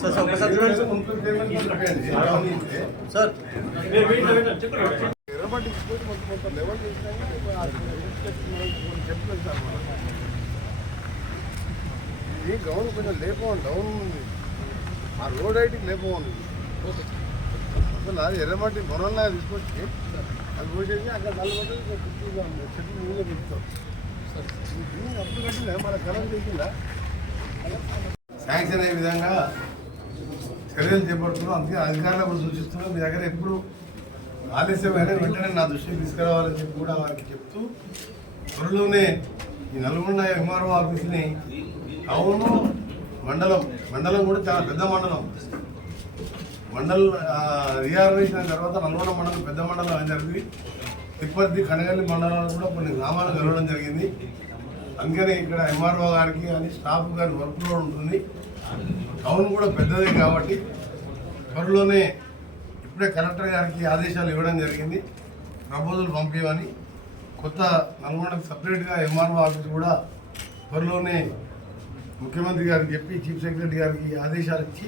Sir sir చెప్పండి. Sir ఇది ground కొంచెం లేపం డౌన్ ఉంది ఆ రోడ్ హైట్కి లేపం అసలు అది ఎర్రమట్టి మొరల్లా తీసుకొచ్చి అది పోసేసి అక్కడ నల్లబట్టి కుర్చీగా ఉంది చెట్లు నీళ్ళు పెడతాం అప్పుడు కట్టిందా మన కరెంట్ చేసిందా శాంక్షన్ అయ్యే విధంగా చర్యలు చేపడుతున్నాం. అందుకే అధికారులకు కూడా సూచిస్తున్నాం మీ దగ్గర ఎప్పుడు ఆలస్యమైన వెంటనే నా దృష్టికి తీసుకురావాలని చెప్పి కూడా వారికి చెప్తూ త్వరలోనే ఈ నల్గొండ ఎంఆర్ఓ ఆఫీస్ని అవును మండలం మండలం కూడా చాలా పెద్ద మండలం. మండల్ రీఆర్గనైజేషన్ అయిన తర్వాత నల్గొండ మండలం పెద్ద మండలం అని జరిగింది? తిప్పర్తి కనగల్లి మండలాలు కూడా కొన్ని గ్రామాలు కలవడం జరిగింది. అందుకని ఇక్కడ ఎంఆర్ఓ గారికి కానీ స్టాఫ్ గారి వర్క్ లోడ్ ఉంటుంది. టౌన్ కూడా పెద్దదే కాబట్టి త్వరలోనే ఇప్పుడే కలెక్టర్ గారికి ఆదేశాలు ఇవ్వడం జరిగింది. ప్రపోజల్ పంపించమని కొత్త నల్గొండకు సపరేట్గా ఎంఆర్ఓ ఆఫీస్ కూడా త్వరలోనే ముఖ్యమంత్రి గారికి చెప్పి చీఫ్ సెక్రటరీ గారికి ఆదేశాలు ఇచ్చి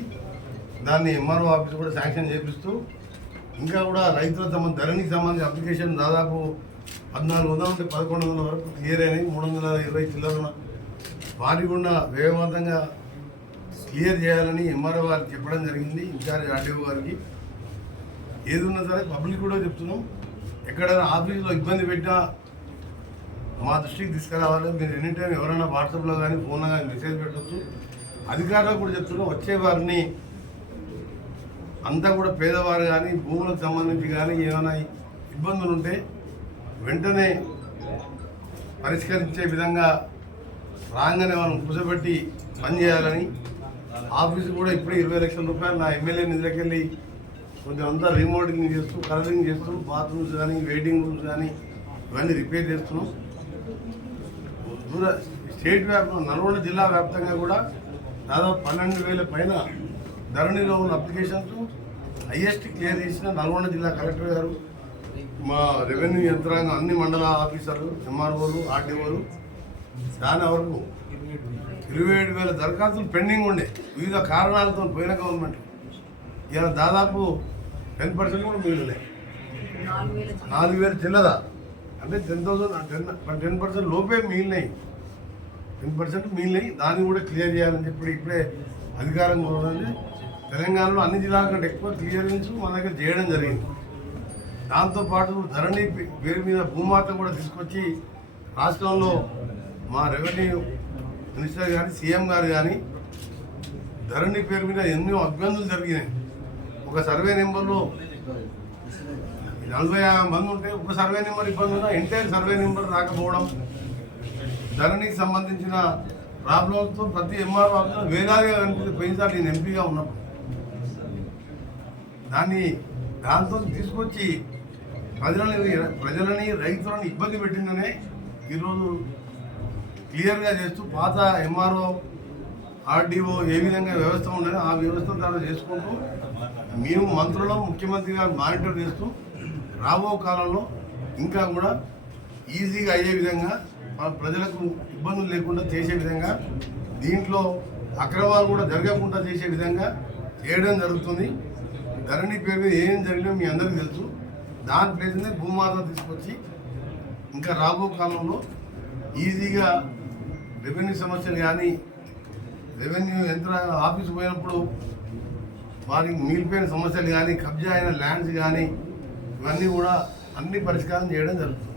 దాన్ని ఎంఆర్ఓ ఆఫీస్ కూడా శాంక్షన్ చేపిస్తూ ఇంకా కూడా రైతుల సంబంధ ధరణికి సంబంధించి అప్లికేషన్ దాదాపు పద్నాలుగు వందల నుండి పదకొండు వందల వరకు క్లియర్ అయినాయి. మూడు వందల ఇరవై చిల్లర వారి కూడా వేగవంతంగా క్లియర్ చేయాలని ఎంఆర్ఓ వారికి చెప్పడం జరిగింది. ఇన్ఛార్జ్ ఆర్డీఓ గారికి. ఏది ఉన్నా సరే పబ్లిక్ కూడా చెప్తున్నాం. ఎక్కడైనా ఆఫీసులో ఇబ్బంది పెట్టినా మా దృష్టికి తీసుకురావాలి. మీరు ఎనీ టైం ఎవరైనా వాట్సాప్లో కానీ ఫోన్లో కానీ మెసేజ్ పెట్టవచ్చు అధికారులకు కూడా చెప్తున్నాం వచ్చే వారిని అంతా కూడా పేదవారు కానీ భూములకు సంబంధించి కానీ ఏమైనా ఇబ్బందులు ఉంటే వెంటనే పరిష్కరించే విధంగా రాగానే మనం కూర్చోబెట్టి పనిచేయాలని ఆఫీసు కూడా ఇప్పుడే ఇరవై లక్షల రూపాయలు నా ఎమ్మెల్యే నిధులకెళ్ళి కొంచెం అంతా రిమోటింగ్ చేస్తూ కలరింగ్ చేస్తూ బాత్రూమ్స్ కానీ వెయిటింగ్ రూమ్స్ కానీ ఇవన్నీ రిపేర్ చేస్తున్నాం. దూర స్టేట్ వ్యాప్తంగా నల్గొండ జిల్లా వ్యాప్తంగా కూడా దాదాపు పన్నెండు వేల పైన ధరణిలో ఉన్న అప్లికేషన్స్ హైయెస్ట్ క్లియర్ చేసిన నల్గొండ జిల్లా కలెక్టర్ గారు మా రెవెన్యూ యంత్రాంగం అన్ని మండల ఆఫీసర్లు ఎంఆర్ఓలు ఆర్డీఓలు దాని వరకు ఇరవై ఏడు వేల దరఖాస్తులు పెండింగ్ ఉండే. వివిధ కారణాలతో పోయిన గవర్నమెంట్. ఇలా దాదాపు టెన్ పర్సెంట్ కూడా మిగిలినాయి నాలుగు వేల చిల్లదా అంటే ten thousand ten ten percent లోపే మిగిలినాయి. Ten percent మిగిలినాయి. దాన్ని కూడా క్లియర్ చేయాలని చెప్పి ఇప్పుడే అధికారం కూడా తెలంగాణలో అన్ని జిల్లాల కంటే ఎక్కువ క్లియరెన్స్ మన దగ్గర చేయడం జరిగింది. దాంతోపాటు ధరణి పేరు మీద భూమాత కూడా తీసుకొచ్చి రాష్ట్రంలో మా రెవెన్యూ మినిస్టర్ కానీ సీఎం గారు కానీ ధరణి పేరు మీద ఎన్నో అభ్యర్థులు జరిగినాయి. ఒక సర్వే నెంబర్లో నలభై మంది ఉంటే ఒక సర్వే నెంబర్ ఇబ్బంది ఉన్నా ఎంటైర్ సర్వే నెంబర్ రాకపోవడం ధరణికి సంబంధించిన ప్రాబ్లంతో ప్రతి ఎంఆర్ ఆఫీసులో వేలాదిగా కనిపిస్తే పోయినసారి నేను ఎంపీగా ఉన్నప్పుడు. దాన్ని దాంతో తీసుకొచ్చి ప్రజలని ప్రజలని రైతులను ఇబ్బంది పెట్టిందనే ఈరోజు క్లియర్గా చేస్తూ పాత ఎంఆర్ఓ ఆర్డీఓ ఏ విధంగా వ్యవస్థ ఉండదో ఆ వ్యవస్థ ద్వారా చేసుకుంటూ మేము మంత్రులు ముఖ్యమంత్రి గారు మానిటర్ చేస్తూ రాబో కాలంలో ఇంకా కూడా ఈజీగా అయ్యే విధంగా ప్రజలకు ఇబ్బందులు లేకుండా చేసే విధంగా దీంట్లో అక్రమాలు కూడా జరగకుండా చేసే విధంగా చేయడం జరుగుతుంది. ధరణి పేరు మీద ఏం జరిగినా మీ అందరికీ తెలుసు. దాని ప్లేస్ భూమాత తీసుకొచ్చి ఇంకా రాబో కాలంలో ఈజీగా రెవెన్యూ సమస్యలు కానీ రెవెన్యూ యంత్ర ఆఫీస్ పోయినప్పుడు వారికి మిగిలిపోయిన సమస్యలు కానీ కబ్జా అయిన ల్యాండ్స్ కానీ ఇవన్నీ కూడా అన్ని పరిష్కారం చేయడం జరుగుతుంది.